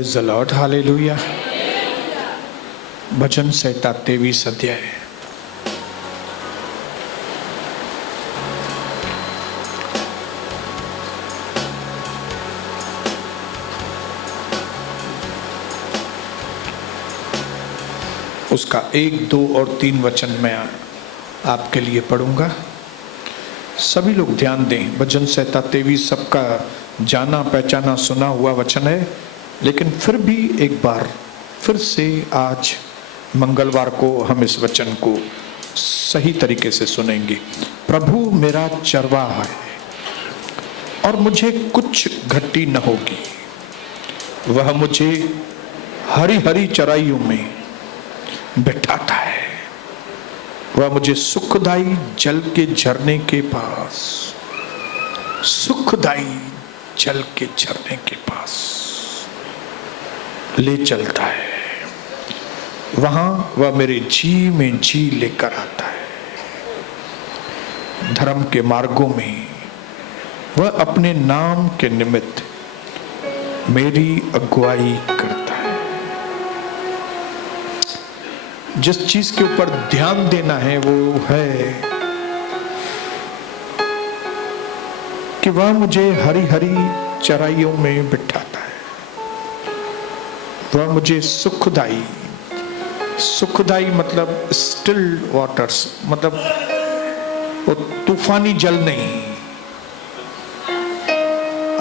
Praise the Lord, hallelujah. भजन संहिता 23 अध्याय। उसका 1, 2 और 3 वचन मैं आपके लिए पढ़ूंगा। सभी लोग ध्यान दें। भजन संहिता 23 सबका जाना पहचाना सुना हुआ वचन है, लेकिन फिर भी एक बार फिर से आज मंगलवार को हम इस वचन को सही तरीके से सुनेंगे। प्रभु मेरा चरवाहा है और मुझे कुछ घटी न होगी। वह मुझे हरी हरी चराइयों में बिठाता है। वह मुझे सुखदाई जल के झरने के पास, सुखदाई जल के झरने के पास ले चलता है। वहां वह मेरे जी में जी लेकर आता है। धर्म के मार्गों में वह अपने नाम के निमित्त मेरी अगुवाई करता है। जिस चीज के ऊपर ध्यान देना है वो है कि वह मुझे हरी हरी चराइयों में बिठाता है। वह मुझे सुखदाई, सुखदाई मतलब स्टिल वाटर्स, मतलब वो तूफानी जल नहीं,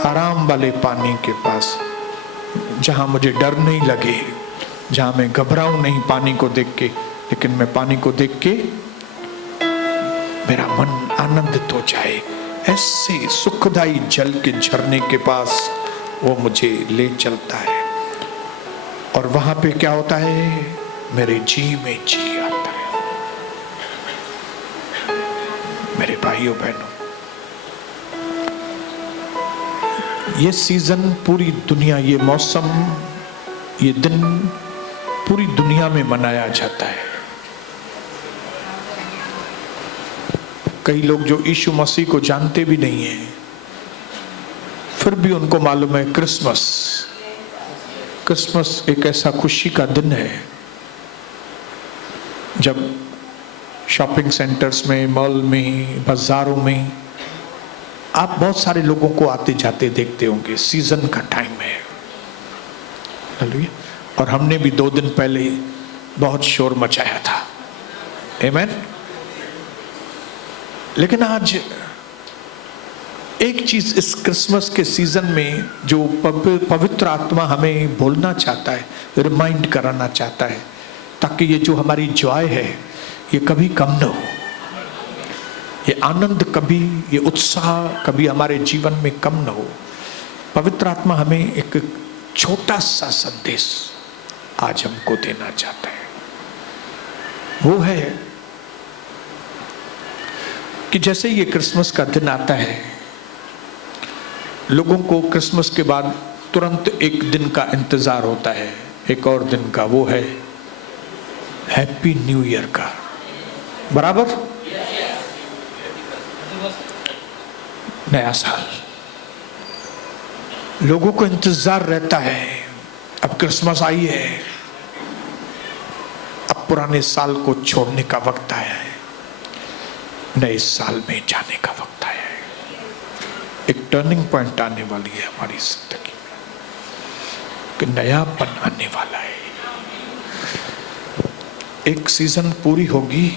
आराम वाले पानी के पास, जहां मुझे डर नहीं लगे, जहां मैं घबराऊं नहीं पानी को देख के, लेकिन मैं पानी को देख के मेरा मन आनंदित हो जाए। ऐसे सुखदाई जल के झरने के पास वो मुझे ले चलता है। और वहां पे क्या होता है? मेरे जी में जी आता है। मेरे भाइयों बहनों, ये सीजन पूरी दुनिया, ये मौसम, ये दिन पूरी दुनिया में मनाया जाता है। कई लोग जो यीशु मसीह को जानते भी नहीं है, फिर भी उनको मालूम है क्रिसमस, क्रिसमस एक ऐसा खुशी का दिन है जब शॉपिंग सेंटर्स में, मॉल में, बाजारों में आप बहुत सारे लोगों को आते जाते देखते होंगे। सीजन का टाइम है, और हमने भी 2 दिन पहले बहुत शोर मचाया था। आमीन। लेकिन आज एक चीज इस क्रिसमस के सीजन में जो पवित्र आत्मा हमें बोलना चाहता है, रिमाइंड कराना चाहता है, ताकि ये जो हमारी जॉय है ये कभी कम न हो, ये आनंद कभी, ये उत्साह कभी हमारे जीवन में कम न हो। पवित्र आत्मा हमें एक छोटा सा संदेश आज हमको देना चाहता है। वो है कि जैसे ये क्रिसमस का दिन आता है, लोगों को क्रिसमस के बाद तुरंत एक दिन का इंतजार होता है, एक और दिन का, वो है हैप्पी न्यू ईयर का। बराबर? नया साल, लोगों को इंतजार रहता है। अब क्रिसमस आई है, अब पुराने साल को छोड़ने का वक्त आया है, नए साल में जाने का वक्त आया है। एक टर्निंग पॉइंट आने वाली है हमारी जिंदगी में, कि नयापन आने वाला है। एक सीजन पूरी होगी,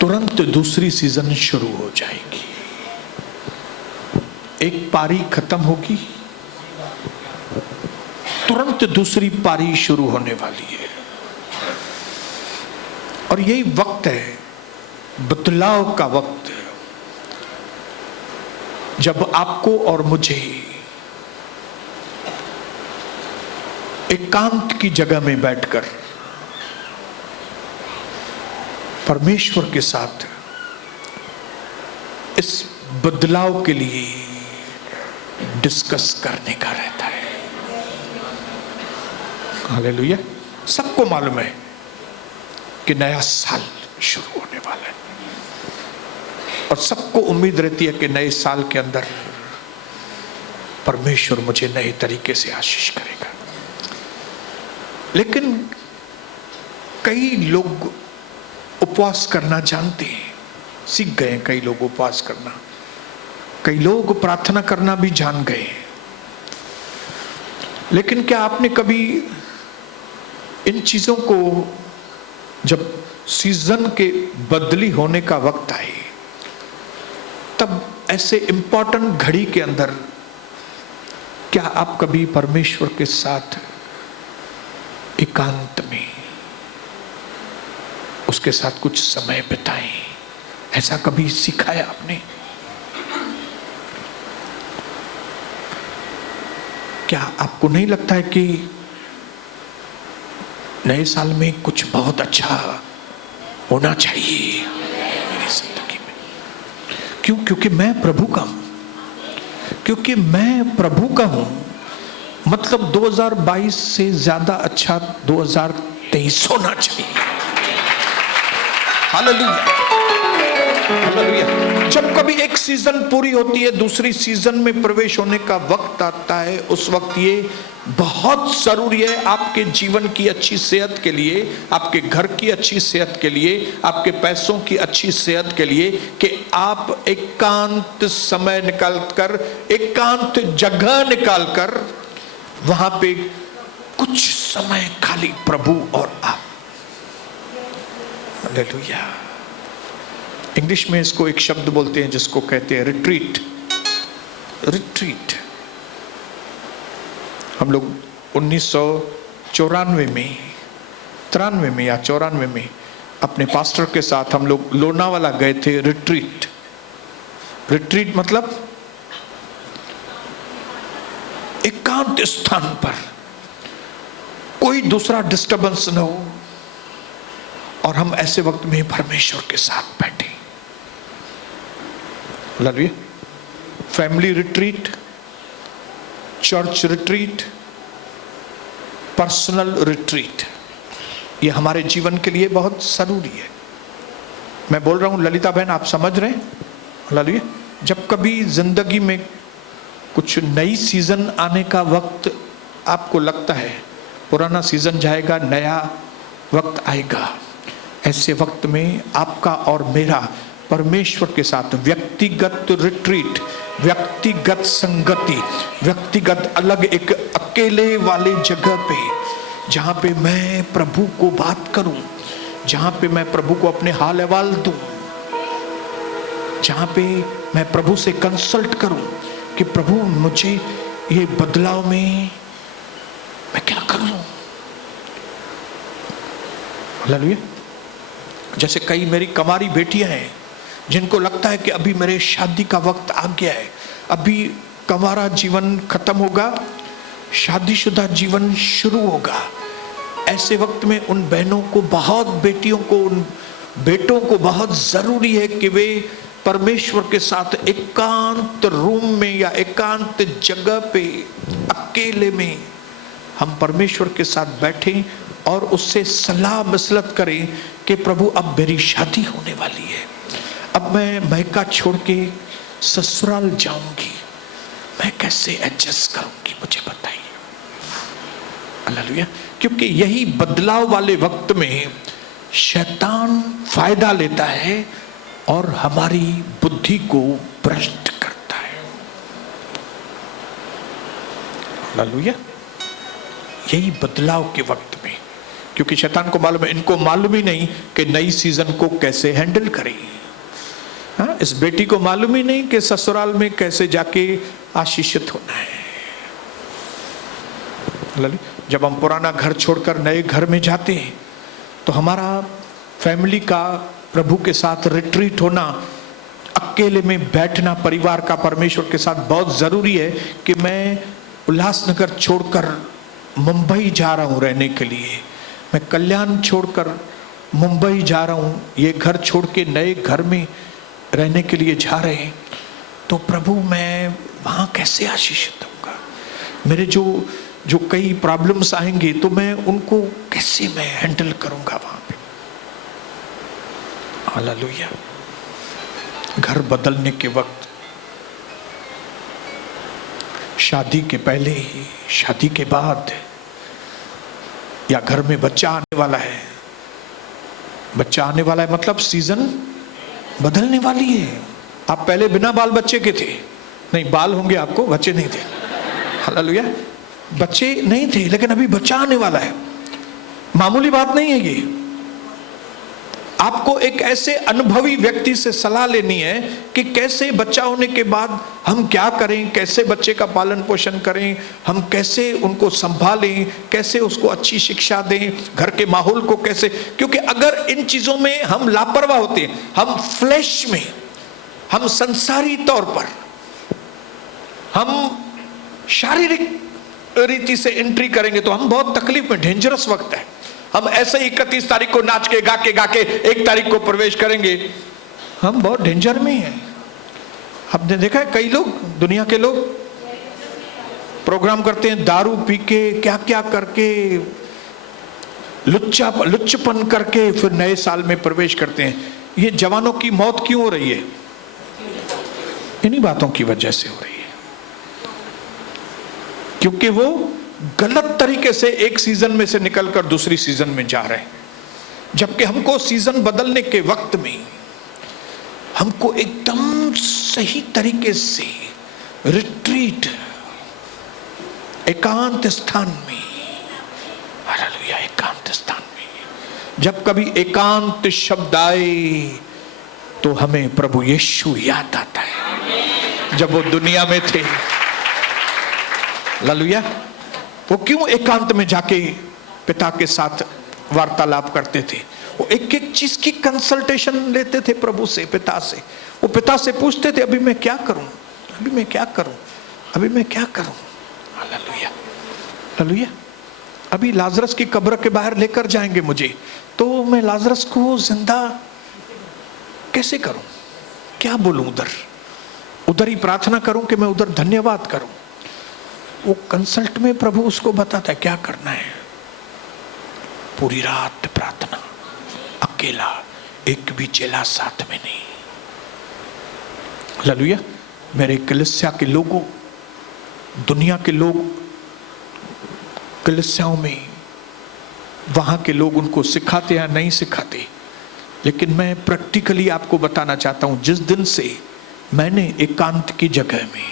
तुरंत दूसरी सीजन शुरू हो जाएगी। एक पारी खत्म होगी, तुरंत दूसरी पारी शुरू होने वाली है। और यही वक्त है, बदलाव का वक्त, जब आपको और मुझे एकांत की जगह में बैठकर परमेश्वर के साथ इस बदलाव के लिए डिस्कस करने का रहता है। हालेलुया। सबको मालूम है कि नया साल शुरू होने वाला है, और सबको उम्मीद रहती है कि नए साल के अंदर परमेश्वर मुझे नए तरीके से आशीष करेगा। लेकिन कई लोग उपवास करना जानते हैं, सीख गए। कई लोग उपवास करना, कई लोग प्रार्थना करना भी जान गए। लेकिन क्या आपने कभी इन चीजों को, जब सीजन के बदली होने का वक्त आए, तब ऐसे इंपॉर्टेंट घड़ी के अंदर क्या आप कभी परमेश्वर के साथ एकांत में उसके साथ कुछ समय बिताएं? ऐसा कभी सीखा है आपने? क्या आपको नहीं लगता है कि नए साल में कुछ बहुत अच्छा होना चाहिए मेरी जिंदगी में? क्यों? क्योंकि मैं प्रभु का हूं। क्योंकि मैं प्रभु का हूं, मतलब 2022 से ज्यादा अच्छा 2023 होना चाहिए। Hallelujah, hallelujah. जब कभी एक सीजन पूरी होती है, दूसरी सीजन में प्रवेश होने का वक्त आता है, उस वक्त ये बहुत जरूरी है आपके जीवन की अच्छी सेहत के लिए, आपके घर की अच्छी सेहत के लिए, आपके पैसों की अच्छी सेहत के लिए, कि आप एकांत समय निकालकर, एकांत जगह निकालकर वहां पे कुछ समय खाली प्रभु और आप। हालेलुया। इंग्लिश में इसको एक शब्द बोलते हैं जिसको कहते हैं रिट्रीट। रिट्रीट। हम लोग 1994 में, 93 में या 94 में अपने पास्टर के साथ हम लोग लोनावाला गए थे रिट्रीट। रिट्रीट मतलब एकांत स्थान पर, कोई दूसरा डिस्टर्बेंस न हो, और हम ऐसे वक्त में परमेश्वर के साथ बैठे। Hallelujah. Family retreat, church retreat, personal retreat, ये हमारे जीवन के लिए बहुत जरूरी है। मैं बोल रहा हूं ललिता बहन, आप समझ रहे हैं? हालेलुया। जब कभी जिंदगी में कुछ नई सीजन आने का वक्त आपको लगता है, पुराना सीजन जाएगा, नया वक्त आएगा, ऐसे वक्त में आपका और मेरा परमेश्वर के साथ व्यक्तिगत रिट्रीट, व्यक्तिगत संगति, व्यक्तिगत अलग एक अकेले वाले जगह पे, जहां पे मैं प्रभु को बात करूं, जहां पे मैं प्रभु को अपने हाल अहवाल दूं, जहां पे मैं प्रभु से कंसल्ट करूं कि प्रभु मुझे ये बदलाव में मैं क्या करूं। हालेलुया। जैसे कई मेरी कमारी बेटियां हैं जिनको लगता है कि अभी मेरे शादी का वक्त आ गया है, अभी कंवारा जीवन खत्म होगा, शादीशुदा जीवन शुरू होगा। ऐसे वक्त में उन बहनों को, बहुत बेटियों को, उन बेटों को बहुत जरूरी है कि वे परमेश्वर के साथ एकांत रूम में या एकांत जगह पे अकेले में हम परमेश्वर के साथ बैठें और उससे सलाह मसलत करें कि प्रभु अब मेरी शादी होने वाली है, अब मैं महका छोड़ के ससुराल जाऊंगी, मैं कैसे एडजस्ट करूंगी, मुझे बताइए। हालेलुया। क्योंकि यही बदलाव वाले वक्त में शैतान फायदा लेता है और हमारी बुद्धि को भ्रष्ट करता है। हालेलुया। यही बदलाव के वक्त में, क्योंकि शैतान को मालूम है, इनको मालूम ही नहीं कि नई सीजन को कैसे हैंडल करें। हाँ, इस बेटी को मालूम ही नहीं कि ससुराल में कैसे जाके आशीषित होना है। जब हम पुराना घर छोड़कर नए घर में जाते हैं तो हमारा फैमिली का प्रभु के साथ रिट्रीट होना, अकेले में बैठना परिवार का परमेश्वर के साथ बहुत जरूरी है। कि मैं उल्लासनगर छोड़कर मुंबई जा रहा हूं रहने के लिए, मैं कल्याण छोड़कर मुंबई जा रहा हूं, ये घर छोड़ के नए घर में रहने के लिए जा रहे हैं, तो प्रभु मैं वहां कैसे आशीषित होऊंगा, मेरे जो कई प्रॉब्लम्स आएंगे तो मैं उनको कैसे मैं हैंडल करूंगा वहां पे। हालेलुया। घर बदलने के वक्त शादी के पहले, शादी के बाद, या घर में बच्चा आने वाला है। बच्चा आने वाला है मतलब सीजन बदलने वाली है। आप पहले बिना बाल बच्चे के थे, नहीं बाल होंगे आपको, बच्चे नहीं थे। हालेलुया, बच्चे नहीं थे, लेकिन अभी बच्चा आने वाला है। मामूली बात नहीं है ये। आपको एक ऐसे अनुभवी व्यक्ति से सलाह लेनी है कि कैसे बच्चा होने के बाद हम क्या करें, कैसे बच्चे का पालन पोषण करें, हम कैसे उनको संभालें, कैसे उसको अच्छी शिक्षा दें, घर के माहौल को कैसे, क्योंकि अगर इन चीजों में हम लापरवाह होते हैं, हम फ्लैश में, हम संसारी तौर पर, हम शारीरिक रीति से एंट्री करेंगे तो हम बहुत तकलीफ में, डेंजरस वक्त है। हम ऐसे ही 31 तारीख को नाच के गा के 1 तारीख को प्रवेश करेंगे, हम बहुत डेंजर में हैं। आपने देखा है कई लोग, दुनिया के लोग प्रोग्राम करते हैं दारू पी के, क्या क्या करके, लुच्चपन करके फिर नए साल में प्रवेश करते हैं। ये जवानों की मौत क्यों हो रही है? इन्हीं बातों की वजह से हो रही है, क्योंकि वो गलत तरीके से एक सीजन में से निकलकर दूसरी सीजन में जा रहे हैं। जबकि हमको सीजन बदलने के वक्त में हमको एकदम सही तरीके से रिट्रीट, एकांत स्थान में, हालेलुया, एकांत स्थान में, जब कभी एकांत शब्द आए तो हमें प्रभु यीशु याद आता है, जब वो दुनिया में थे। हालेलुया, वो क्यों एकांत में जाके पिता के साथ वार्तालाप करते थे? वो एक एक चीज की कंसल्टेशन लेते थे प्रभु से, पिता से। वो पिता से पूछते थे, अभी मैं क्या करूं, अभी मैं क्या करूं, अभी मैं क्या करूं। Hallelujah, hallelujah. अभी लाजरस की कब्र के बाहर लेकर जाएंगे मुझे, तो मैं लाजरस को जिंदा कैसे करूं, क्या बोलूं, उधर ही प्रार्थना करूं कि मैं उधर धन्यवाद करूं? वो कंसल्ट में प्रभु उसको बताता है क्या करना है। पूरी रात प्रार्थना, अकेला, एक भी चेला साथ में नहीं। हालेलुया। मेरे कलीसिया के लोगों, दुनिया के लोग कलीसियाओं में, वहां के लोग उनको सिखाते या नहीं सिखाते, लेकिन मैं प्रैक्टिकली आपको बताना चाहता हूं, जिस दिन से मैंने एकांत की जगह में,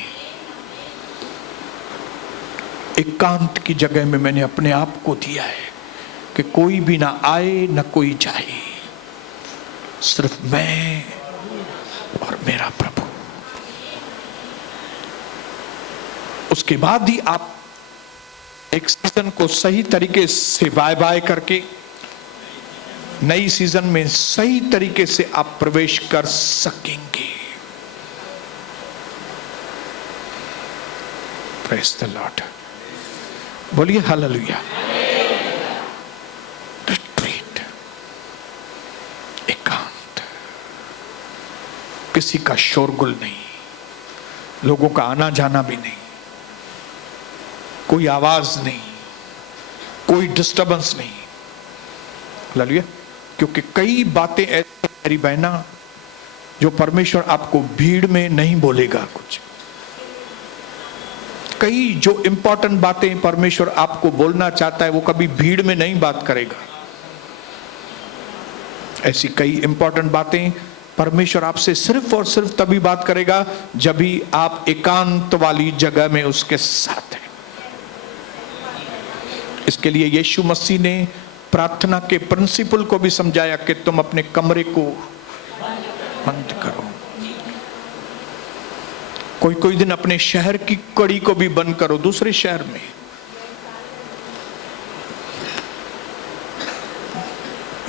एकांत की जगह में मैंने अपने आप को दिया है कि कोई भी ना आए ना कोई जाए, सिर्फ मैं और मेरा प्रभु। उसके बाद ही आप एक सीजन को सही तरीके से बाय बाय करके नई सीजन में सही तरीके से आप प्रवेश कर सकेंगे। प्रेज द लॉर्ड, बोलिए हालेलुया। रिट्रीट, एकांत, किसी का शोरगुल नहीं, लोगों का आना जाना भी नहीं, कोई आवाज नहीं, कोई डिस्टर्बेंस नहीं। हालेलुया। क्योंकि कई बातें ऐसी मेरी बहना जो परमेश्वर आपको भीड़ में नहीं बोलेगा कुछ। कई जो इंपॉर्टेंट बातें परमेश्वर आपको बोलना चाहता है वो कभी भीड़ में नहीं बात करेगा। ऐसी कई इंपॉर्टेंट बातें परमेश्वर आपसे सिर्फ और सिर्फ तभी बात करेगा जब भी आप एकांत वाली जगह में उसके साथ हैं। इसके लिए यीशु मसीह ने प्रार्थना के प्रिंसिपल को भी समझाया कि तुम अपने कमरे को बंद करो। कोई कोई दिन अपने शहर की कड़ी को भी बंद करो, दूसरे शहर में।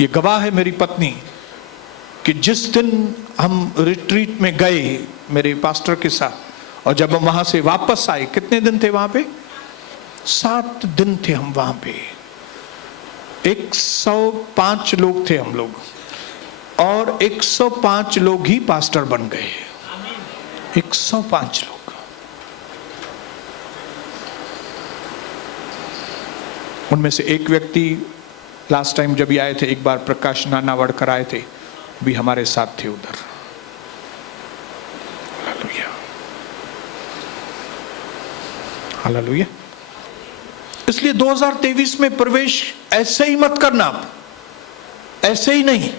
ये गवाह है मेरी पत्नी कि जिस दिन हम रिट्रीट में गए मेरे पास्टर के साथ, और जब हम वहां से वापस आए, कितने दिन थे वहां पे? 7 दिन थे हम वहां पे। 105 लोग थे हम लोग, और 105 लोग ही पास्टर बन गए। 105 लोग। उनमें से एक व्यक्ति लास्ट टाइम जब ये आए थे, एक बार प्रकाश नानावड़कर आए थे, भी हमारे साथ थे उधर। हालेलुया। हालेलुया। इसलिए 2023 में प्रवेश ऐसे ही मत करना आप, ऐसे ही नहीं।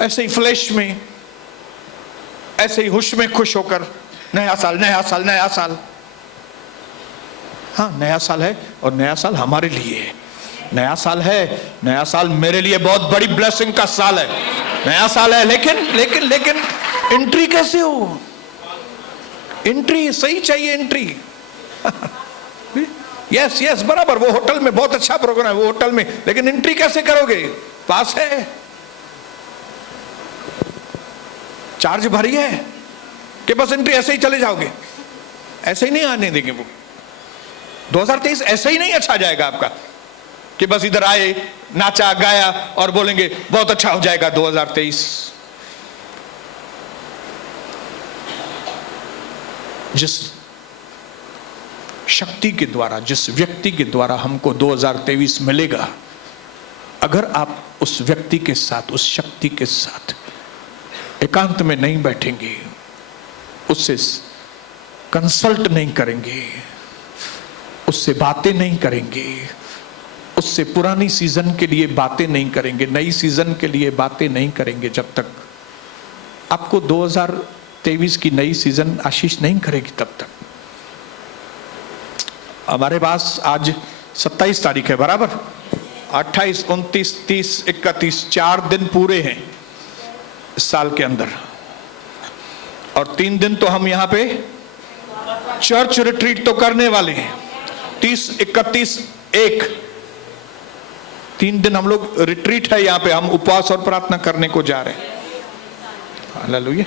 ऐसे ही फ्लैश में, ऐसे ही हुश में खुश होकर नया साल नया साल नया साल। हाँ, नया साल है और नया साल हमारे लिए है। नया साल है, नया साल मेरे लिए बहुत बड़ी ब्लेसिंग का साल है, नया साल है। लेकिन लेकिन लेकिन एंट्री कैसे हो? एंट्री सही चाहिए, एंट्री। यस यस, बराबर। वो होटल में बहुत अच्छा प्रोग्राम है, वो होटल में, लेकिन एंट्री कैसे करोगे? पास है, चार्ज भरी है कि बस एंट्री ऐसे ही चले जाओगे? ऐसे ही नहीं आने देंगे वो। 2023 ऐसे ही नहीं अच्छा जाएगा आपका कि बस इधर आए, नाचा गाया और बोलेंगे बहुत अच्छा हो जाएगा 2023। जिस शक्ति के द्वारा, जिस व्यक्ति के द्वारा हमको 2023 मिलेगा, अगर आप उस व्यक्ति के साथ, उस शक्ति के साथ एकांत में नहीं बैठेंगे, उससे कंसल्ट नहीं करेंगे, उससे बातें नहीं करेंगे, उससे पुरानी सीजन के लिए बातें नहीं करेंगे, नई सीजन के लिए बातें नहीं करेंगे, जब तक आपको 2023 की नई सीजन आशीष नहीं करेगी, तब तक। हमारे पास आज 27 तारीख है, बराबर। 28, 29, 30, 31, 4 दिन पूरे हैं इस साल के अंदर, और 3 दिन तो हम यहां पे चर्च रिट्रीट तो करने वाले हैं। 30, 31, 1, 3 दिन हम लोग रिट्रीट है यहां पे, हम उपवास और प्रार्थना करने को जा रहे हैं। हालेलुया।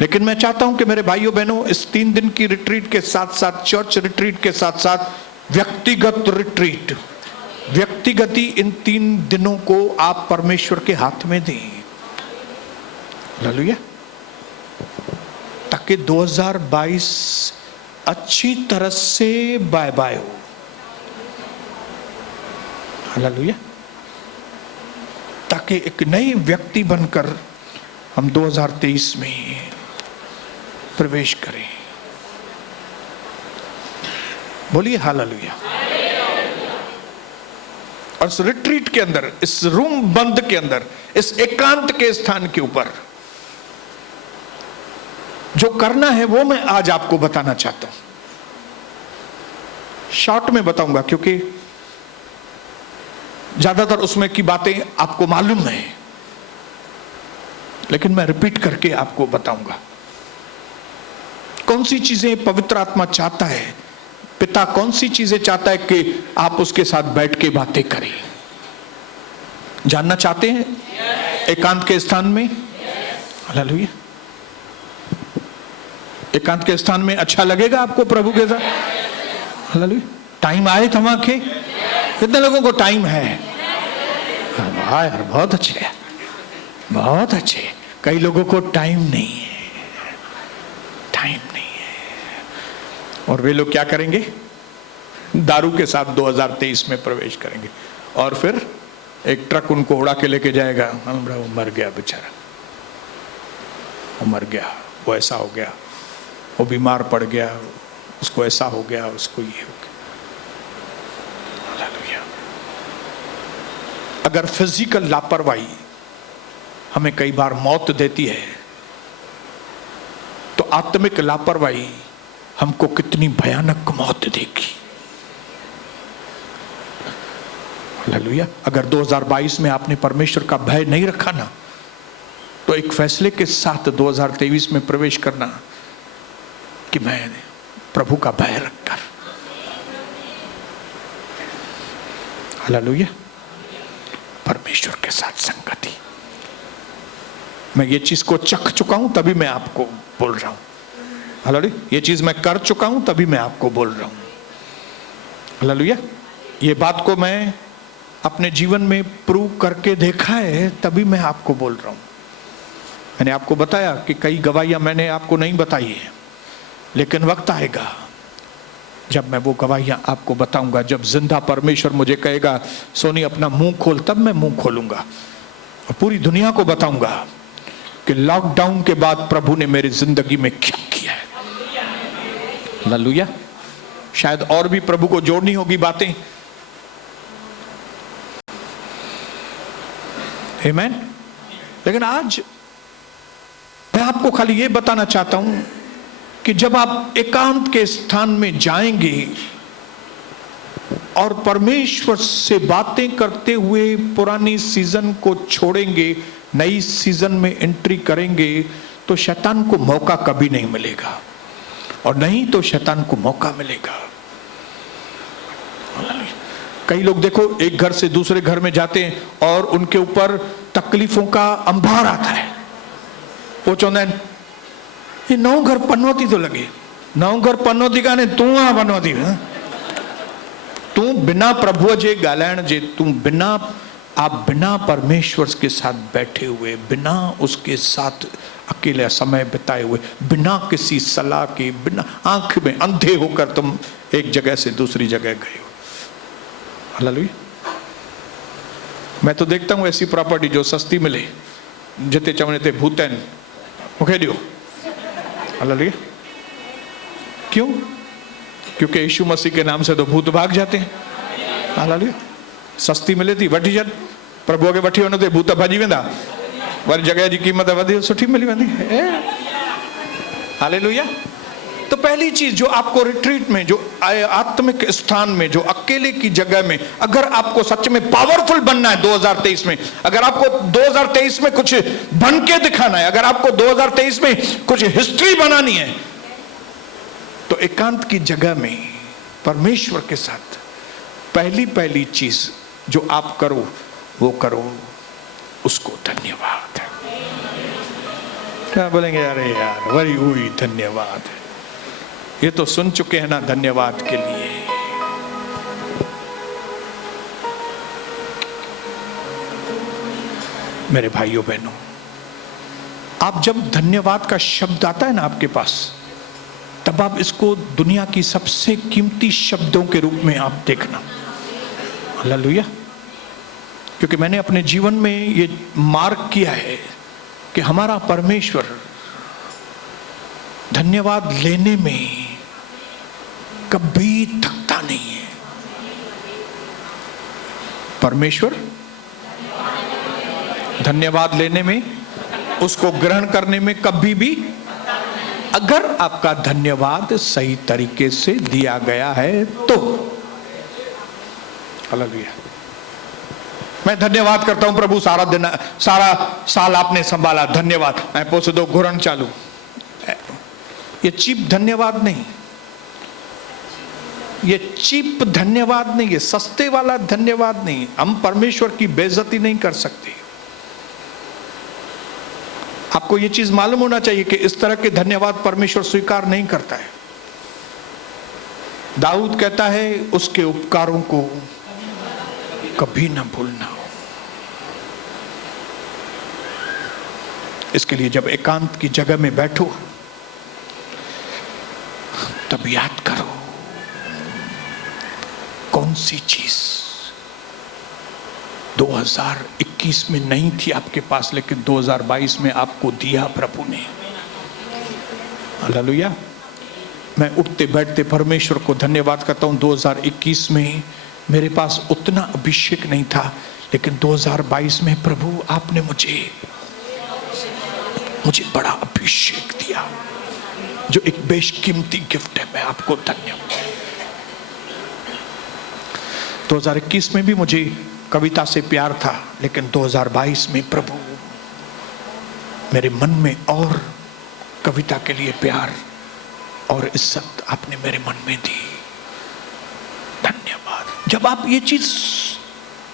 लेकिन मैं चाहता हूं कि मेरे भाइयों बहनों, इस 3 दिन की रिट्रीट के साथ साथ, चर्च रिट्रीट के साथ साथ व्यक्तिगत रिट्रीट, व्यक्तिगति इन 3 दिनों को आप परमेश्वर के हाथ में दें। हालेलुया। ताकि 2022 अच्छी तरह से बाय बाय हो। हालेलुया। ताकि एक नई व्यक्ति बनकर हम 2023 में प्रवेश करें। बोलिए हालेलुया। और इस रिट्रीट के अंदर, इस रूम बंद के अंदर, इस एकांत के स्थान के ऊपर जो करना है वो मैं आज आपको बताना चाहता हूं। शॉर्ट में बताऊंगा क्योंकि ज्यादातर उसमें की बातें आपको मालूम है, लेकिन मैं रिपीट करके आपको बताऊंगा कौन सी चीजें पवित्र आत्मा चाहता है, पिता कौन सी चीजें चाहता है कि आप उसके साथ बैठ के बातें करें। जानना चाहते हैं एकांत के स्थान में? हालेलुया। एकांत के स्थान में अच्छा लगेगा आपको प्रभु के साथ? हालेलुया। टाइम आए धमाके? कितने लोगों को टाइम है? हाँ यार, बहुत अच्छे, बहुत अच्छे। कई लोगों को टाइम नहीं है, टाइम नहीं है, और वे लोग क्या करेंगे? दारू के साथ 2023 में प्रवेश करेंगे, और फिर एक ट्रक उनको उड़ा के लेके जाएगा। हमारा वो मर गया बेचारा, वो मर गया, वो ऐसा हो गया, वो बीमार पड़ गया, उसको ऐसा हो गया, उसको ये हो गया। हालेलुया। अगर फिजिकल लापरवाही हमें कई बार मौत देती है, तो आत्मिक लापरवाही हमको कितनी भयानक मौत देगी। हालेलुया। अगर 2022 में आपने परमेश्वर का भय नहीं रखा ना, तो एक फैसले के साथ 2023 में प्रवेश करना कि मैं प्रभु का भय रखकर, हालेलुया, परमेश्वर के साथ संगति। मैं ये चीज को चख चुका हूं तभी मैं आपको बोल रहा हूं। हालेलुया। ये चीज मैं कर चुका हूं तभी मैं आपको बोल रहा हूं। हालेलुया। ये बात को मैं अपने जीवन में प्रूव करके देखा है, तभी मैं आपको बोल रहा हूं। मैंने आपको बताया कि कई गवाहियां मैंने आपको नहीं बताई है, लेकिन वक्त आएगा जब मैं वो गवाहियां आपको बताऊंगा। जब जिंदा परमेश्वर मुझे कहेगा सोनी अपना मुंह खोल, तब मैं मुंह खोलूंगा और पूरी दुनिया को बताऊंगा कि लॉकडाउन के बाद प्रभु ने मेरी जिंदगी में क्या किया है। हालेलुया। शायद और भी प्रभु को जोड़नी होगी बातें। आमीन। लेकिन आज मैं आपको खाली ये बताना चाहता हूं कि जब आप एकांत के स्थान में जाएंगे और परमेश्वर से बातें करते हुए पुरानी सीजन को छोड़ेंगे, नई सीजन में एंट्री करेंगे, तो शैतान को मौका कभी नहीं मिलेगा, और नहीं तो शैतान को मौका मिलेगा। कई लोग देखो एक घर से दूसरे घर में जाते हैं और उनके ऊपर तकलीफों का अंबार आता है। वो चाहते हैं ये नौ घर पनौती तो लगे, नौ घर पनौती का ने तू आ पनौती, तू बिना प्रभु जे गालायण जे, तू बिना परमेश्वर के साथ बैठे हुए, बिना उसके साथ अकेले समय बिताए हुए, बिना किसी सलाह के, बिना आंख में अंधे होकर तुम एक जगह से दूसरी जगह गए हो। हालेलुया। मैं तो देखता हूं ऐसी प्रॉपर्टी जो सस्ती मिले, जिते चवने ते भूतन मुखे दियो। हालेलुया। क्यों? क्योंकि यीशु मसीह के नाम से तो भूत भाग जाते हैं। हालेलुया। सस्ती मिले थी वठी जन प्रभु के वठी वनो ते भूत भजी वेंदा, वरी जगह जी कीमत वधी सुठी मिली वेंदी। हालेलुया। तो पहली चीज जो आपको रिट्रीट में, जो आत्मिक स्थान में, जो अकेले की जगह में, अगर आपको सच में पावरफुल बनना है 2023 में, अगर आपको 2023 में कुछ बन के दिखाना है, अगर आपको 2023 में कुछ हिस्ट्री बनानी है, तो एकांत की जगह में परमेश्वर के साथ पहली चीज जो आप करो वो करो, उसको धन्यवाद। क्या बोलेंगे? अरे यार वरी हुई धन्यवाद। ये तो सुन चुके हैं ना धन्यवाद के लिए। मेरे भाइयों बहनों, आप जब धन्यवाद का शब्द आता है ना आपके पास, तब आप इसको दुनिया की सबसे कीमती शब्दों के रूप में आप देखना। हालेलुया। क्योंकि मैंने अपने जीवन में ये मार्क किया है कि हमारा परमेश्वर धन्यवाद लेने में कभी थकता नहीं है। परमेश्वर धन्यवाद लेने में, उसको ग्रहण करने में कभी भी, अगर आपका धन्यवाद सही तरीके से दिया गया है तो। हालेलुया। मैं धन्यवाद करता हूं प्रभु, सारा दिन, सारा साल आपने संभाला, धन्यवाद। मैं पोस दो घुरन चालू, ये चीप धन्यवाद नहीं, ये चीप धन्यवाद नहीं, ये सस्ते वाला धन्यवाद नहीं। हम परमेश्वर की बेइज्जती नहीं कर सकते। आपको ये चीज मालूम होना चाहिए कि इस तरह के धन्यवाद परमेश्वर स्वीकार नहीं करता है। दाऊद कहता है उसके उपकारों को कभी ना भूलना हो। इसके लिए जब एकांत की जगह में बैठो तब याद करो कौन सी चीज 2021 में नहीं थी आपके पास, लेकिन 2022 में आपको दिया प्रभु ने। हालेलुया। मैं उठते बैठते परमेश्वर को धन्यवाद करता हूं। 2021 में मेरे पास उतना अभिषेक नहीं था, लेकिन 2022 में प्रभु आपने मुझे बड़ा अभिषेक दिया, जो एक बेशकीमती गिफ्ट है। मैं आपको धन्यवाद। 2021 में भी मुझे कविता से प्यार था, लेकिन 2022 में प्रभु मेरे मन में और कविता के लिए प्यार और इज्जत आपने मेरे मन में दी। धन्यवाद। जब आप ये चीज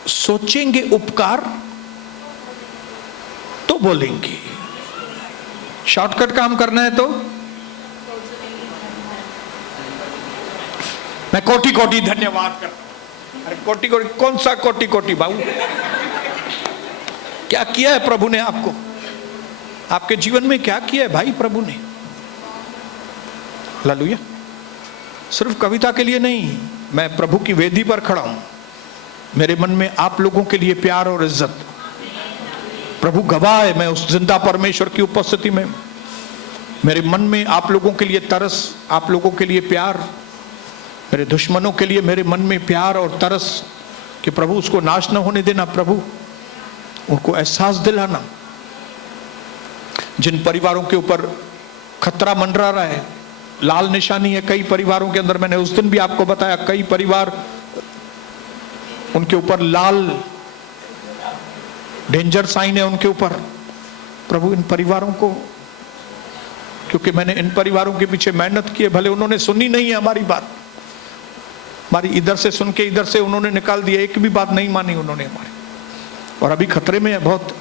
सोचेंगे उपकार, तो बोलेंगे। शॉर्टकट काम करना है तो मैं कोटि कोटि धन्यवाद करता हूं। अरे कोटि कोटि कौन सा कोटि कोटि बाबू? क्या किया है प्रभु ने आपको, आपके जीवन में क्या किया है भाई प्रभु ने? हालेलुया। सिर्फ कविता के लिए नहीं, मैं प्रभु की वेदी पर खड़ा हूं। मेरे मन में आप लोगों के लिए प्यार और इज्जत। प्रभु गवाह है, मैं उस जिंदा परमेश्वर की उपस्थिति में मेरे मन में आप लोगों के लिए तरस, आप लोगों के लिए प्यार, मेरे दुश्मनों के लिए मेरे मन में प्यार और तरस कि प्रभु उसको नाश न होने देना, प्रभु उनको एहसास दिलाना। जिन परिवारों के ऊपर खतरा मंडरा रहा है, लाल निशानी है कई परिवारों के अंदर, मैंने उस दिन भी आपको बताया कई परिवार उनके ऊपर लाल डेंजर साइन है उनके ऊपर। प्रभु इन परिवारों को, क्योंकि मैंने इन परिवारों के पीछे मेहनत की है, भले उन्होंने सुनी नहीं है हमारी बात, हमारी इधर से सुन के इधर से उन्होंने निकाल दिया, एक भी बात नहीं मानी उन्होंने हमारी, और अभी खतरे में है बहुत।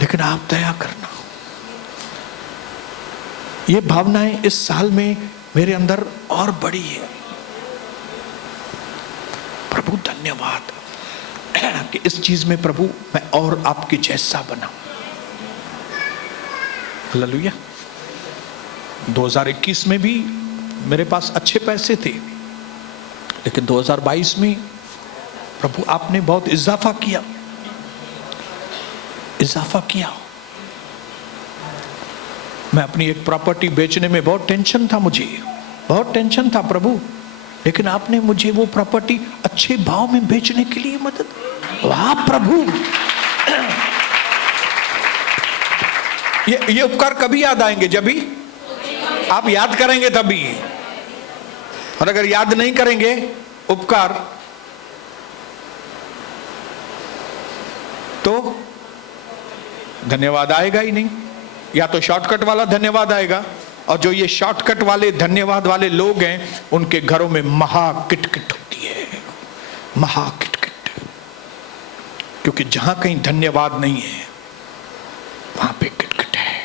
लेकिन आप दया करना, ये भावनाएं इस साल में मेरे अंदर और बढ़ी है। प्रभु धन्यवाद कि इस चीज में प्रभु मैं और आपके जैसा बना। हालेलुया। 2021 में भी मेरे पास अच्छे पैसे थे, लेकिन 2022 में प्रभु आपने बहुत इजाफा किया, इजाफा किया। मैं अपनी एक प्रॉपर्टी बेचने में बहुत टेंशन था, मुझे बहुत टेंशन था प्रभु, लेकिन आपने मुझे वो प्रॉपर्टी अच्छे भाव में बेचने के लिए मदद। वाह प्रभु, ये उपकार कभी याद आएंगे? जब भी आप याद करेंगे तभी, और अगर याद नहीं करेंगे उपकार तो धन्यवाद आएगा ही नहीं। या तो शॉर्टकट वाला धन्यवाद आएगा, और जो ये शॉर्टकट वाले धन्यवाद वाले लोग हैं उनके घरों में महा किटकिट होती है, महा किटकिट। क्योंकि जहां कहीं धन्यवाद नहीं है वहां पे किटकिट है,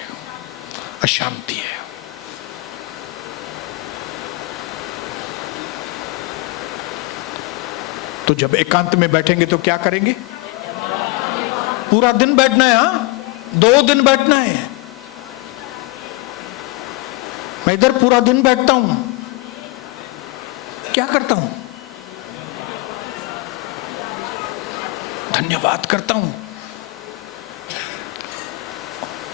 अशांति है। तो जब एकांत में बैठेंगे तो क्या करेंगे? पूरा दिन बैठना है, हाँ 2 दिन बैठना है। मैं इधर पूरा दिन बैठता हूं, क्या करता हूं? धन्यवाद करता हूं,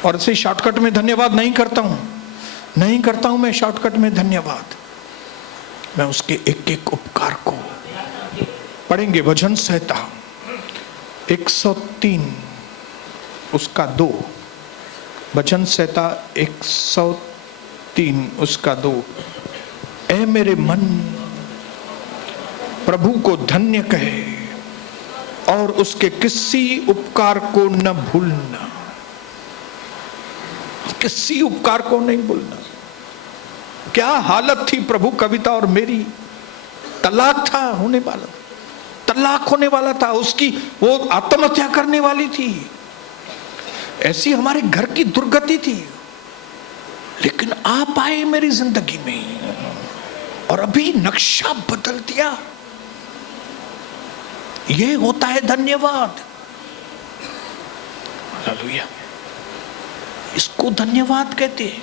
और इसे शॉर्टकट में धन्यवाद नहीं करता हूं, नहीं करता हूं मैं शॉर्टकट में धन्यवाद। मैं उसके एक एक उपकार को पढ़ेंगे। भजन संहिता 103 उसका 2, भजन संहिता 103 उसका 2। ऐ मेरे मन प्रभु को धन्य कहे और उसके किसी उपकार को न भूलना, किसी उपकार को नहीं भूलना। क्या हालत थी प्रभु कविता और मेरी, तलाक था होने वाला, तलाक होने वाला था, उसकी वो आत्महत्या करने वाली थी, ऐसी हमारे घर की दुर्गति थी। लेकिन आप आए मेरी जिंदगी में और अभी नक्शा बदल दिया। ये होता है धन्यवाद। हालेलुया, इसको धन्यवाद कहते हैं।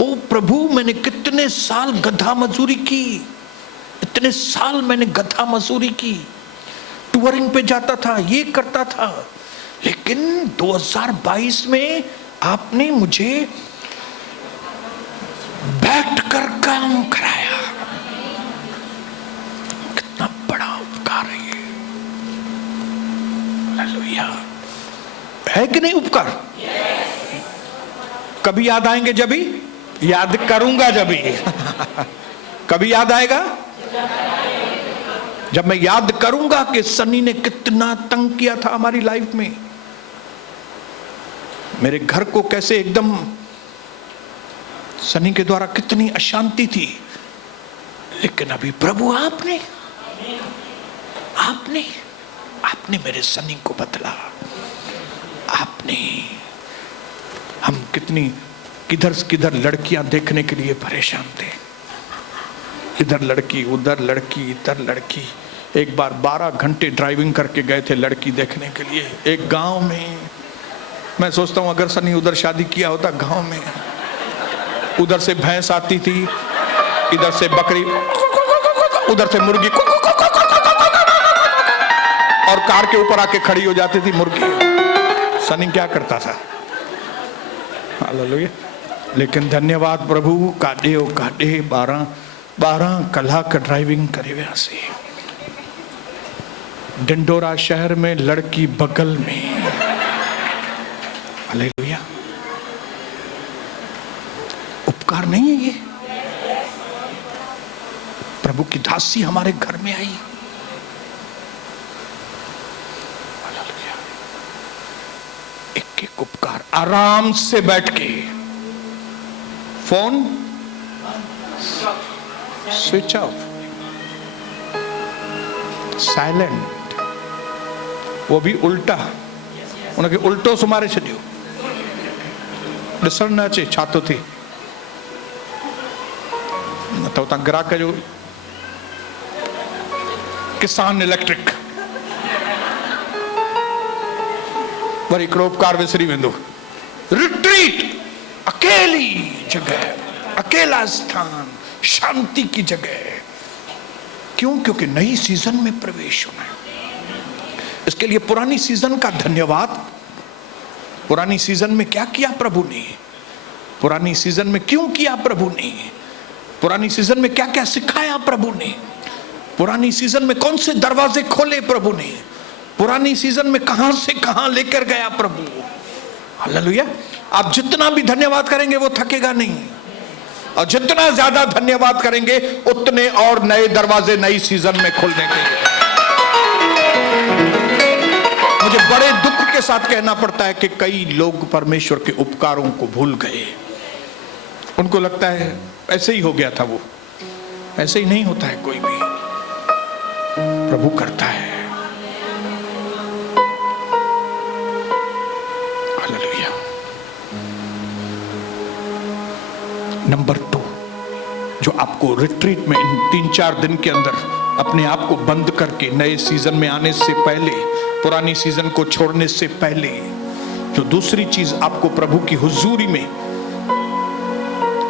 ओ प्रभु, मैंने कितने साल गधा मजदूरी की, इतने साल मैंने गधा मजदूरी की, टूरिंग पे जाता था, ये करता था, लेकिन 2022 में आपने मुझे बैठकर काम कराया। कितना बड़ा उपकार है ये। हालेलुया, है कि नहीं उपकार? कभी याद आएंगे? जब ही याद करूंगा, जब ही कभी याद आएगा जब मैं याद करूंगा कि सनी ने कितना तंग किया था हमारी लाइफ में, मेरे घर को कैसे एकदम सनी के द्वारा कितनी अशांति थी। लेकिन अभी प्रभु आपने आपने आपने मेरे सनी को बदला। आपने, हम कितनी किधर किधर लड़कियां देखने के लिए परेशान थे, इधर लड़की उधर लड़की इधर लड़की। एक बार 12 घंटे ड्राइविंग करके गए थे लड़की देखने के लिए एक गांव में। मैं सोचता हूं अगर सनी उधर शादी किया होता गांव में, उधर से भैंस आती थी, इधर से बकरी, उधर से मुर्गी, और कार के ऊपर आके खड़ी हो जाती थी मुर्गी। सनी क्या करता था। हालेलुया। लेकिन धन्यवाद प्रभु, काढे 12 कलाक ड्राइविंग करे वियासीं। डिंडोरा शहर में लड़की बगल में। हालेलुया। उपकार नहीं है ये? प्रभु की दासी हमारे घर में आई। हालेलुया। एक एक उपकार, आराम से बैठ के, फोन स्विच ऑफ, साइलेंट, वो भी उल्टा, उनके उल्टो सुमारे छॾियो, ॾिसण न अचे छा थो थिए। न त उतां ग्राहक जो किसान इलेक्ट्रिक वरी हिकिड़ो उपकार विसरी वेंदो। रिट्रीट, अकेली जगह, अकेला स्थान, शांति की जगह। क्यों? क्योंकि नई सीजन में प्रवेश होना है। इसके लिए पुरानी सीजन का धन्यवाद। पुरानी सीजन में क्या किया प्रभु ने, पुरानी सीजन में क्यों किया प्रभु ने, पुरानी सीजन में क्या क्या सिखाया प्रभु ने, पुरानी सीजन में कौन से दरवाजे खोले प्रभु ने, पुरानी सीजन में कहां से कहां लेकर गया प्रभु। हालेलुया। आप जितना भी धन्यवाद करेंगे वो थकेगा नहीं, और जितना ज्यादा धन्यवाद करेंगे उतने और नए दरवाजे नई सीजन में खुलने के लिए। मुझे बड़े दुख के साथ कहना पड़ता है कि कई लोग परमेश्वर के उपकारों को भूल गए। उनको लगता है ऐसे ही हो गया था, वो ऐसे ही नहीं होता है, कोई भी प्रभु करता है। हालेलुया। नंबर 2, जो आपको रिट्रीट में इन 3-4 दिन के अंदर अपने आप को बंद करके नए सीजन में आने से पहले, पुरानी सीजन को छोड़ने से पहले, जो दूसरी चीज आपको प्रभु की हुजूरी में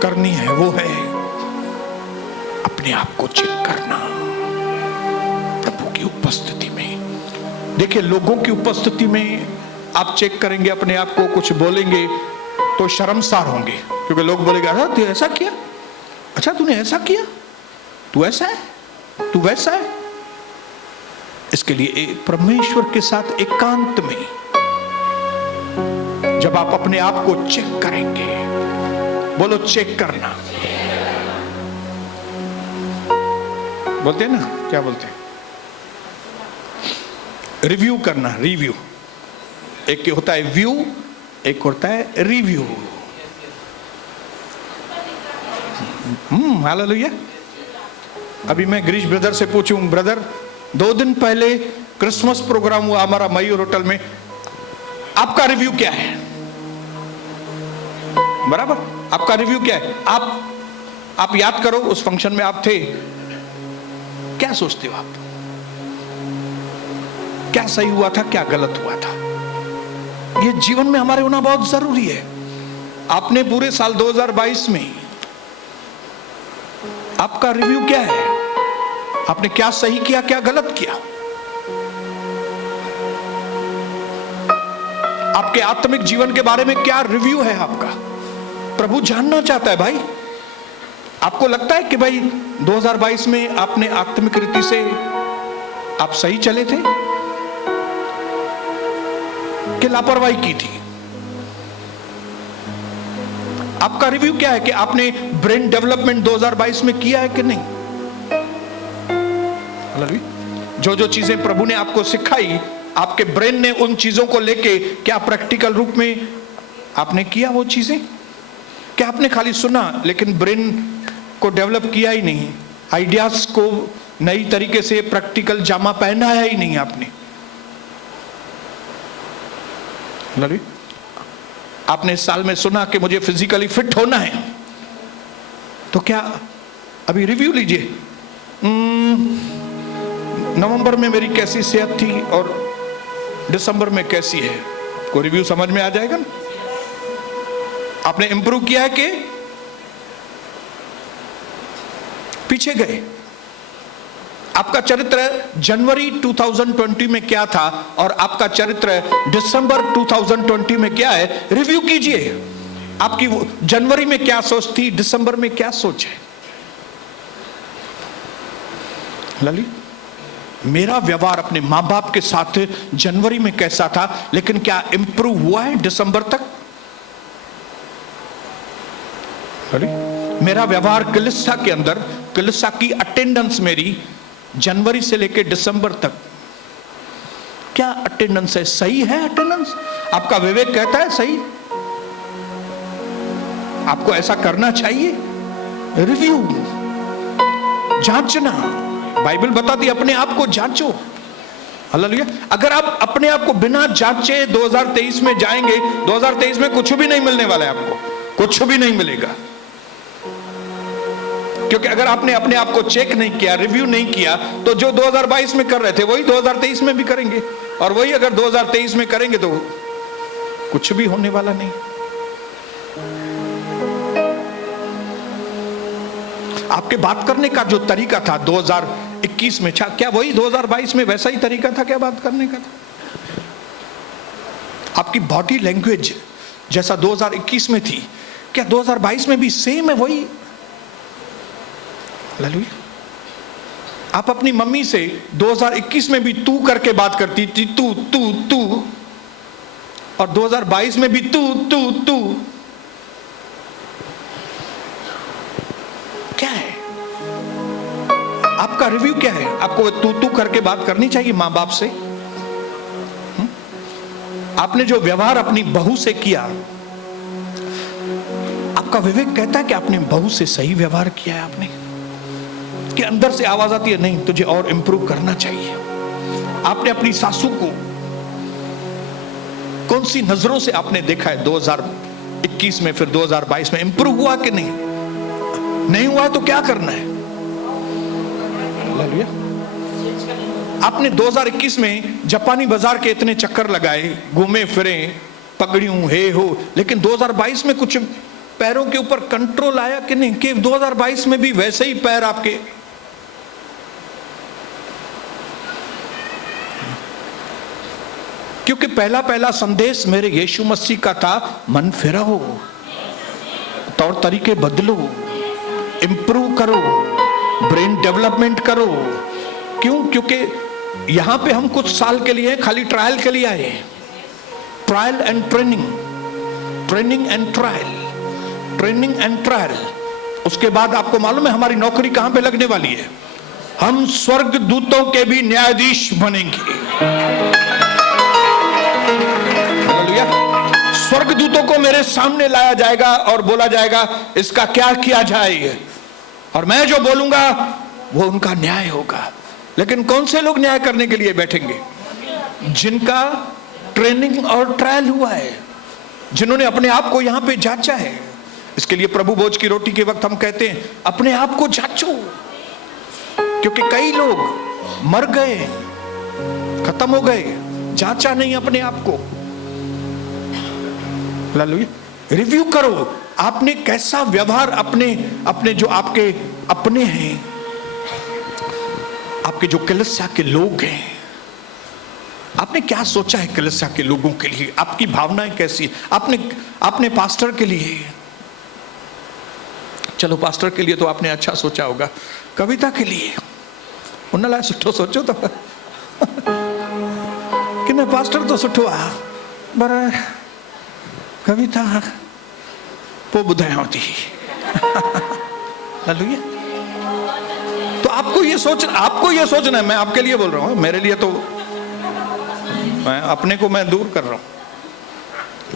करनी है, वो है अपने आप को चेक करना प्रभु की उपस्थिति में। देखिए, लोगों की उपस्थिति में आप चेक करेंगे अपने आप को, कुछ बोलेंगे तो शर्मसार होंगे, क्योंकि लोग बोलेंगे अच्छा तू ऐसा किया, अच्छा तूने ऐसा किया, तू ऐसा है, तू वैसा है। इसके लिए परमेश्वर के साथ एकांत में जब आप अपने आप को चेक करेंगे, बोलो चेक करना, बोलते हैं ना, क्या बोलते हैं, रिव्यू करना, रिव्यू। एक होता है व्यू, एक होता है रिव्यू। हालेलुया। अभी मैं गिरीश ब्रदर से पूछूं, ब्रदर 2 दिन पहले क्रिसमस प्रोग्राम हुआ हमारा मयूर होटल में, आपका रिव्यू क्या है? बराबर, आपका रिव्यू क्या है? आप याद करो, उस फंक्शन में आप थे, क्या सोचते हो आप? क्या सही हुआ था, क्या गलत हुआ था? ये जीवन में हमारे होना बहुत जरूरी है। आपने पूरे साल 2022 में आपका रिव्यू क्या है? आपने क्या सही किया, क्या गलत किया? आपके आत्मिक जीवन के बारे में क्या रिव्यू है आपका? प्रभु जानना चाहता है भाई। आपको लगता है कि भाई 2022 में आपने आत्मिक रीति से आप सही चले थे कि लापरवाही की थी? आपका रिव्यू क्या है कि आपने ब्रेन डेवलपमेंट 2022 में किया है कि नहीं? जो जो चीजें प्रभु ने आपको सिखाई, आपके ब्रेन ने उन चीजों को लेके क्या प्रैक्टिकल रूप में आपने किया वो चीजें? क्या आपने खाली सुना लेकिन ब्रेन को डेवलप किया ही नहीं, आइडियाज को नई तरीके से प्रैक्टिकल जामा पहनाया ही नहीं आपने? आपने इस साल में सुना कि मुझे फिजिकली फिट होना है, तो क्या अभी रिव्यू लीजिए, नवंबर में मेरी कैसी सेहत थी और दिसंबर में कैसी है, आपको रिव्यू समझ में आ जाएगा ना? आपने इंप्रूव किया है कि पीछे गए? आपका चरित्र जनवरी 2020 में क्या था और आपका चरित्र दिसंबर 2020 में क्या है, रिव्यू कीजिए। आपकी जनवरी में क्या सोच थी, दिसंबर में क्या सोच है। ललित, मेरा व्यवहार अपने मां बाप के साथ जनवरी में कैसा था, लेकिन क्या इंप्रूव हुआ है दिसंबर तक? मेरा व्यवहार कलीसिया के अंदर, कलीसिया की अटेंडेंस मेरी जनवरी से लेकर दिसंबर तक क्या अटेंडेंस है, सही है अटेंडेंस? आपका विवेक कहता है सही, आपको ऐसा करना चाहिए। रिव्यू, जांचना, बाइबल बताती है अपने आप को जांचो। हालेलुया। अगर आप अपने आप को बिना जांचे 2023 में जाएंगे, 2023 में कुछ भी नहीं मिलने वाला है, आपको कुछ भी नहीं मिलेगा। क्योंकि अगर आपने अपने आप को चेक नहीं किया, रिव्यू नहीं किया, तो जो 2022 में कर रहे थे वही 2023 में भी करेंगे, और वही अगर 2023 में करेंगे तो कुछ भी होने वाला नहीं। आपके बात करने का जो तरीका था 2021 में, क्या वही 2022 में वैसा ही तरीका था क्या बात करने का? आपकी बॉडी लैंग्वेज जैसा 2021 में थी, क्या 2022 में भी सेम है वही? हालेलुया। आप अपनी मम्मी से 2021 में भी तू करके बात करती थी, तू तू तू, और 2022 में भी तू तू तू। क्या है आपका रिव्यू? क्या है? आपको तू तू करके बात करनी चाहिए मां बाप से? आपने जो व्यवहार अपनी बहू से किया, आपका विवेक कहता है कि आपने बहू से सही व्यवहार किया है? आपने कि अंदर से आवाज आती है नहीं तुझे और इंप्रूव करना चाहिए? आपने अपनी सासू को कौन सी नजरों से आपने देखा है 2021 में, फिर 2022 में इंप्रूव हुआ कि नहीं? नहीं हुआ तो क्या करना है? हालेलुया। आपने 2021 में जापानी बाजार के इतने चक्कर लगाए, घूमे फिरे, पगड़ियों हे हो, लेकिन 2022 में कुछ पैरों के ऊपर कंट्रोल आया कि नहीं? कि 2022 में भी वैसे ही पैर आपके? क्योंकि पहला संदेश मेरे यीशु मसीह का था, मन फिराओ, तौर तरीके बदलो, इंप्रूव करो, ब्रेन डेवलपमेंट करो। क्यों? क्योंकि यहां पे हम कुछ साल के लिए खाली ट्रायल के लिए आए। Trial and training, training and trial, training and trial. उसके बाद आपको मालूम है हमारी नौकरी कहां पे लगने वाली है? हम स्वर्ग दूतों के भी न्यायाधीश बनेंगे। स्वर्ग दूतों को मेरे सामने लाया जाएगा और बोला जाएगा इसका क्या किया जाए, और मैं जो बोलूंगा वो उनका न्याय होगा। लेकिन कौन से लोग न्याय करने के लिए बैठेंगे? जिनका ट्रेनिंग और ट्रायल हुआ है, जिन्होंने अपने आप को यहां पे जांचा है। इसके लिए प्रभु भोज की रोटी के वक्त हम कहते हैं अपने आप को जांचो, क्योंकि कई लोग मर गए, खत्म हो गए, जांचा नहीं अपने आप को। हालेलुया। रिव्यू करो, आपने कैसा व्यवहार अपने जो आपके अपने हैं, आपके जो कलीसिया के लोग हैं, आपने क्या सोचा है कलीसिया के लोगों के लिए? आपकी भावनाएं कैसी है? आपने पास्टर के लिए, चलो पास्टर के लिए तो आपने अच्छा सोचा होगा, कविता के लिए उन्हें सुठो सोचो तो कि न पास्टर तो सुठो आ, पर कविता वो बुधाया होती। हालेलुया। तो आपको ये सोचना है, मैं आपके लिए बोल रहा हूं, मेरे लिए तो मैं अपने को मैं दूर कर रहा हूं।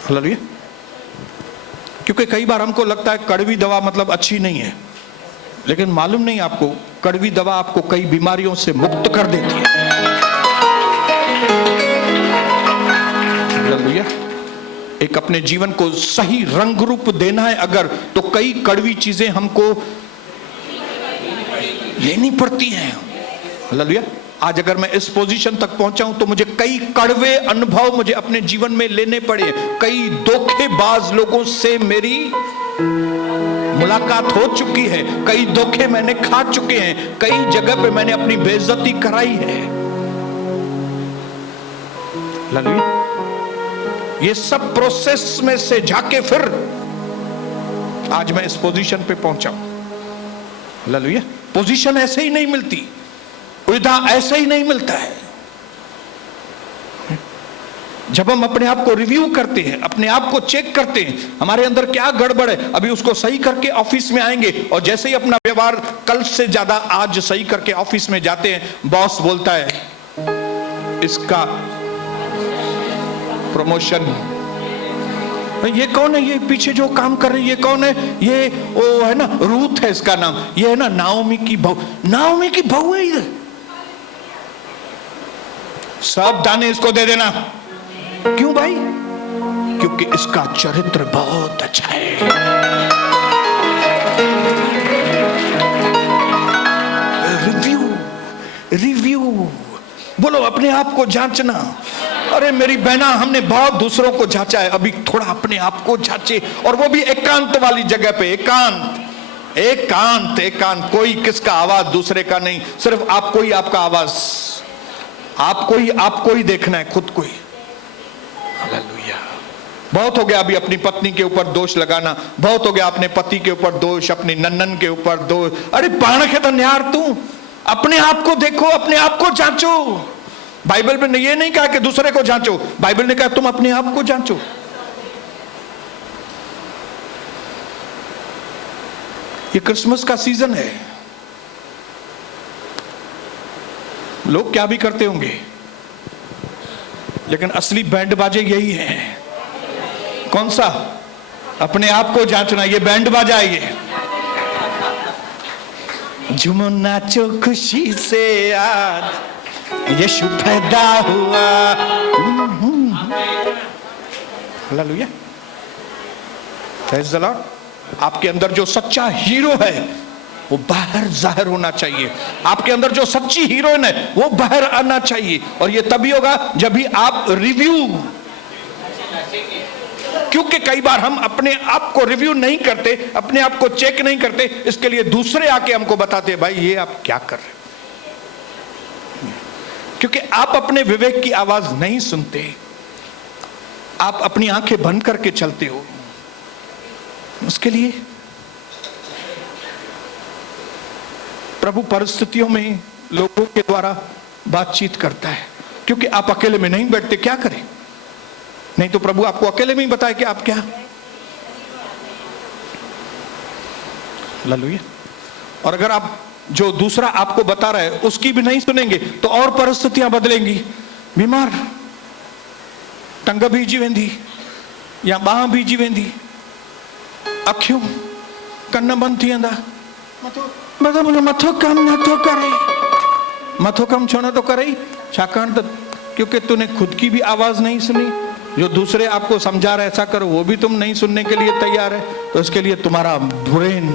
हालेलुया। क्योंकि कई बार हमको लगता है कड़वी दवा मतलब अच्छी नहीं है, लेकिन मालूम नहीं आपको कड़वी दवा आपको कई बीमारियों से मुक्त कर देती है। हालेलुया। एक अपने जीवन को सही रंग रूप देना है अगर, तो कई कड़वी चीजें हमको लेनी पड़ती हैं। हालेलुया। आज अगर मैं इस पोजीशन तक पहुंचा हूं तो मुझे कई कड़वे अनुभव मुझे अपने जीवन में लेने पड़े, कई धोखेबाज लोगों से मुलाकात हो चुकी है, कई धोखे मैंने खा चुके हैं, कई जगह पे मैंने अपनी बेइज्जती कराई है। ये सब प्रोसेस में से जाके फिर आज मैं इस पोजीशन पे पहुंचा हूं। हालेलुया। पोजीशन ऐसे ही नहीं मिलती, उदा ऐसे ही नहीं मिलता है। जब हम अपने आप को रिव्यू करते हैं, अपने आप को चेक करते हैं, हमारे अंदर क्या गड़बड़ है, अभी उसको सही करके ऑफिस में आएंगे, और जैसे ही अपना व्यवहार कल से ज्यादा आज सही करके ऑफिस में जाते हैं, बॉस बोलता है इसका प्रमोशन। ये कौन है, ये पीछे जो काम कर रही है, ये कौन है, ये वो है ना, रूथ है इसका नाम, ये है ना नाओमी की बहू, नाओमी की बहू है ये। सब दाने इसको दे देना। क्यों भाई? क्योंकि इसका चरित्र बहुत अच्छा है। रिव्यू बोलो, अपने आप को जांचना। अरे मेरी बहना, हमने बहुत दूसरों को जांचा है, अभी थोड़ा अपने आप को जांचे, और वो भी एकांत वाली जगह पे। एकांत एकांत एकांत, कोई किसका आवाज दूसरे का नहीं, सिर्फ आपको ही आपका आवाज, आपको ही देखना है, खुद को ही। हालेलुया। बहुत हो गया अभी अपनी पत्नी के ऊपर दोष लगाना, बहुत हो गया अपने पति के ऊपर दोष, अपनी नन्नन के ऊपर दोष। अरे पाण के तो यार, तू अपने आप को देखो, अपने आप को जांचो। बाइबल में ये नहीं कहा कि दूसरे को जांचो, बाइबल ने कहा तुम अपने आप को जांचो। ये क्रिसमस का सीजन है, लोग क्या भी करते होंगे, लेकिन असली बैंड बाजे यही है। कौन सा? अपने आप को जांचना। ये बैंड बाजा है, ये झूमो नाचो खुशी से आज यीशु पैदा हुआ। Hallelujah, praise the Lord. आपके अंदर जो सच्चा हीरो है वो बाहर जाहिर होना चाहिए। आपके अंदर जो सच्ची हीरोइन है वो बाहर आना चाहिए, और ये तभी होगा जब भी आप रिव्यू। क्योंकि कई बार हम अपने आप को रिव्यू नहीं करते, अपने आप को चेक नहीं करते, इसके लिए दूसरे आके हमको बताते हैं भाई ये आप क्या कर रहे हो। क्योंकि आप अपने विवेक की आवाज नहीं सुनते, आप अपनी आंखें बंद करके चलते हो। उसके लिए प्रभु परिस्थितियों में लोगों के द्वारा बातचीत करता है, क्योंकि आप अकेले में नहीं बैठते। क्या करें? नहीं तो प्रभु आपको अकेले में ही बताए कि आप क्या। हालेलुया। और अगर आप जो दूसरा आपको बता रहा है उसकी भी नहीं सुनेंगे तो और परिस्थितियां बदलेंगी। बीमार टंग बीजी वेंदी या बाह बीजी वेंदी, अखियूं कन बंद थी वेंदा, मथो कम नथो करे। मथो कम छो नथो करे? छाकाणि त क्योंकि तूने खुद की भी आवाज नहीं सुनी, जो दूसरे आपको समझा रहे ऐसा करो वो भी तुम नहीं सुनने के लिए तैयार है, तो इसके लिए तुम्हारा ब्रेन,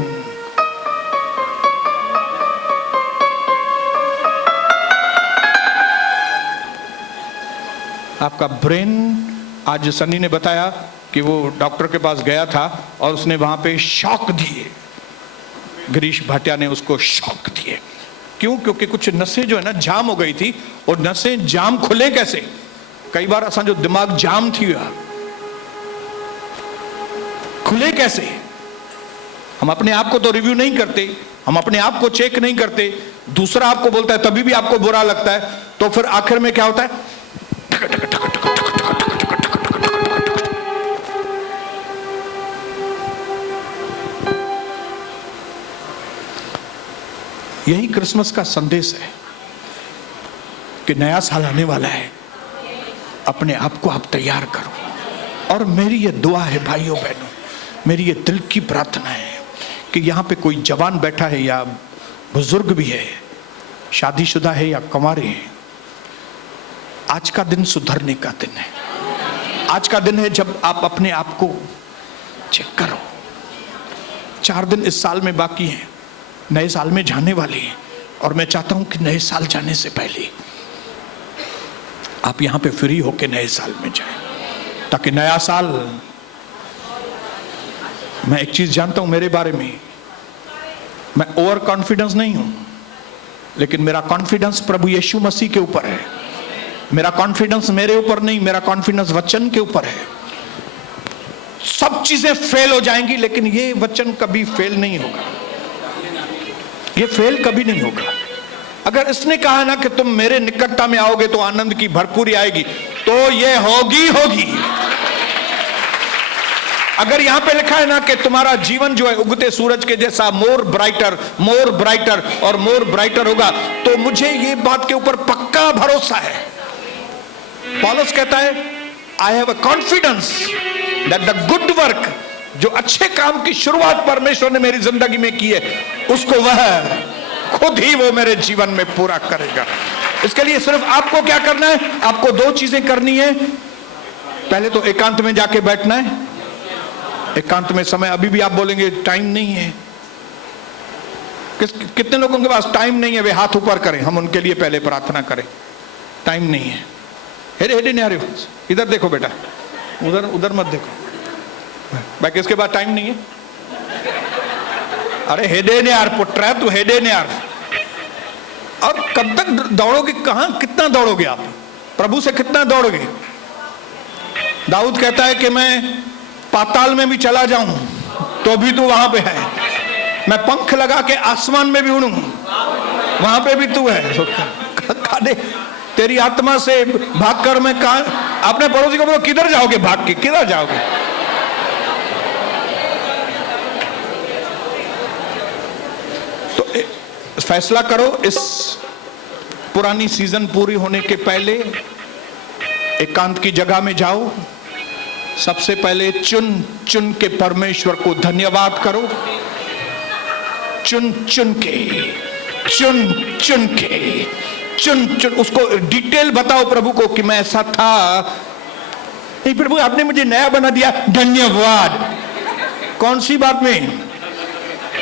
आपका ब्रेन। आज सनी ने बताया कि वो डॉक्टर के पास गया था और उसने वहां पे शॉक दिए, गिरीश भाटिया ने उसको शॉक दिए। क्यों? क्योंकि कुछ नसें जो है ना जाम हो गई थी, और नसें जाम खुले कैसे? कई बार असा जो दिमाग जाम थी खुले कैसे? हम अपने आप को तो रिव्यू नहीं करते, हम अपने आप को चेक नहीं करते, दूसरा आपको बोलता है तभी भी आपको बुरा लगता है, तो फिर आखिर में क्या होता है? यही क्रिसमस का संदेश है कि नया साल आने वाला है, अपने आप को आप तैयार करो। और मेरी ये दुआ है भाइयों बहनों, मेरी ये दिल की प्रार्थना है कि यहाँ पे कोई जवान बैठा है या बुजुर्ग भी है, शादीशुदा है या कुंवारे हैं, आज का दिन सुधरने का दिन है। आज का दिन है जब आप अपने आप को चेक करो। 4 दिन इस साल में बाकी हैं, नए साल में जाने वाले हैं, और मैं चाहता हूं कि नए साल जाने से पहले आप यहां पे फ्री होके नए साल में जाएं, ताकि नया साल मैं एक चीज जानता हूं मेरे बारे में, मैं ओवर कॉन्फिडेंस नहीं हूं, लेकिन मेरा कॉन्फिडेंस प्रभु यीशु मसीह के ऊपर है। मेरा कॉन्फिडेंस मेरे ऊपर नहीं, मेरा कॉन्फिडेंस वचन के ऊपर है। सब चीजें फेल हो जाएंगी, लेकिन ये वचन कभी फेल नहीं होगा, ये फेल कभी नहीं होगा। अगर इसने कहा ना कि तुम मेरे निकटता में आओगे तो आनंद की भरपूरी आएगी, तो ये होगी होगी। अगर यहां पे लिखा है ना कि तुम्हारा जीवन जो है उगते सूरज के जैसा मोर ब्राइटर और मोर ब्राइटर होगा, तो मुझे ये बात के ऊपर पक्का भरोसा है। पौलुस कहता है, I have a confidence that the good work, जो अच्छे काम की शुरुआत परमेश्वर ने मेरी जिंदगी में की है, उसको वह खुद ही वो मेरे जीवन में पूरा करेगा। इसके लिए सिर्फ आपको क्या करना है? आपको दो चीजें करनी है। पहले तो एकांत में जाके बैठना है। एकांत में समय, अभी भी आप बोलेंगे टाइम नहीं है। कितने लोगों के पास टाइम नहीं है? वे हाथ ऊपर करें, हम उनके लिए पहले प्रार्थना करें। टाइम नहीं है। हेडे हेडे नहीं आ रहे हो, इधर देखो बेटा, उधर उधर मत देखो। बाकी इसके बाद टाइम नहीं है। अरे हेडे ने यार पुत्र, तू हेडे ने यार। और कब तक दौड़ोगे? कहां, कितना दौड़ोगे आप? प्रभु से कितना दौड़ोगे? दाऊद कहता है कि मैं पाताल में भी चला जाऊं तो भी तू वहां पे है, मैं पंख लगा के आसमान में भी उड़ूं वहां पे भी तू है। तेरी आत्मा से भागकर मैं कहा, अपने पड़ोसी को बोलो किधर जाओगे भाग के, किधर जाओगे? तो फैसला करो, इस पुरानी सीजन पूरी होने के पहले एकांत की जगह में जाओ। सबसे पहले चुन चुन के परमेश्वर को धन्यवाद करो। चुन चुन के उसको डिटेल बताओ प्रभु को कि मैं ऐसा था, नहीं प्रभु आपने मुझे नया बना दिया, धन्यवाद। कौन सी बात में?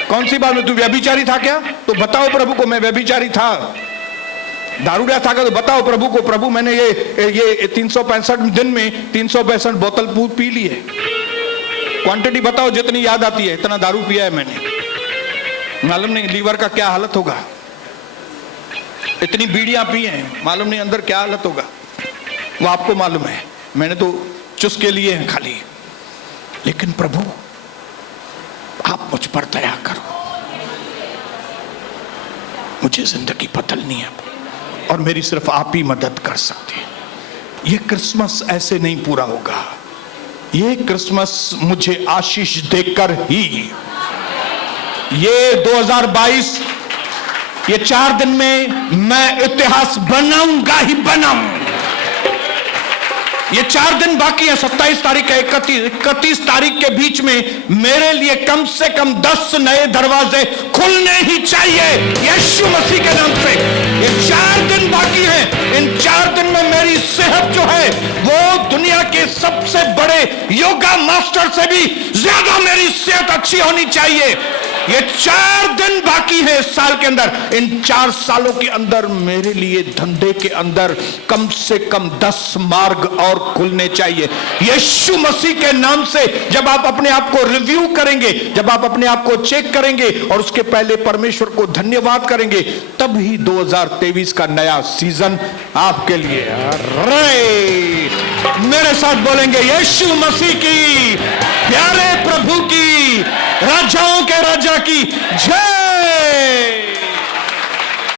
कौन सी बात में? तू व्यभिचारी था क्या? तो बताओ प्रभु को मैं व्यभिचारी था। दारूडिया था क्या? तो बताओ प्रभु को, प्रभु मैंने ये 365 दिन में 365 बोतल पी ली है। क्वांटिटी बताओ जितनी याद आती है, इतना दारू पिया है मैंने। मालूम नहीं लीवर का क्या हालत होगा। इतनी बीड़ियां पी हैं, मालूम नहीं अंदर क्या हालत होगा, वो आपको मालूम है। मैंने तो चुस्के लिए हैं खाली। लेकिन प्रभु आप मुझ पर दया करो, मुझे जिंदगी बदलनी है और मेरी सिर्फ आप ही मदद कर सकते हैं। ये क्रिसमस ऐसे नहीं पूरा होगा। ये क्रिसमस मुझे आशीष देकर ही, ये 2022, ये 4 दिन में मैं इतिहास बनाऊंगा ही बनाऊं। ये 4 दिन बाकी है, 27 तारीख है, 31 तारीख के बीच में मेरे लिए कम से कम 10 नए दरवाजे खुलने ही चाहिए यीशु मसीह के नाम से। ये 4 दिन बाकी हैं। इन 4 दिन में मेरी सेहत जो है वो दुनिया के सबसे बड़े योगा मास्टर से भी ज्यादा मेरी सेहत अच्छी होनी चाहिए। ये 4 दिन बाकी है इस साल के अंदर। इन 4 सालों के अंदर मेरे लिए धंधे के अंदर कम से कम 10 मार्ग और खुलने चाहिए यीशु मसीह के नाम से। जब आप अपने आप को रिव्यू करेंगे, जब आप अपने आप को चेक करेंगे और उसके पहले परमेश्वर को धन्यवाद करेंगे, तब ही 2023 का नया सीजन आपके लिए। मेरे साथ बोलेंगे यीशु मसीह की, प्यारे प्रभु की, राजाओं के राजा की जय।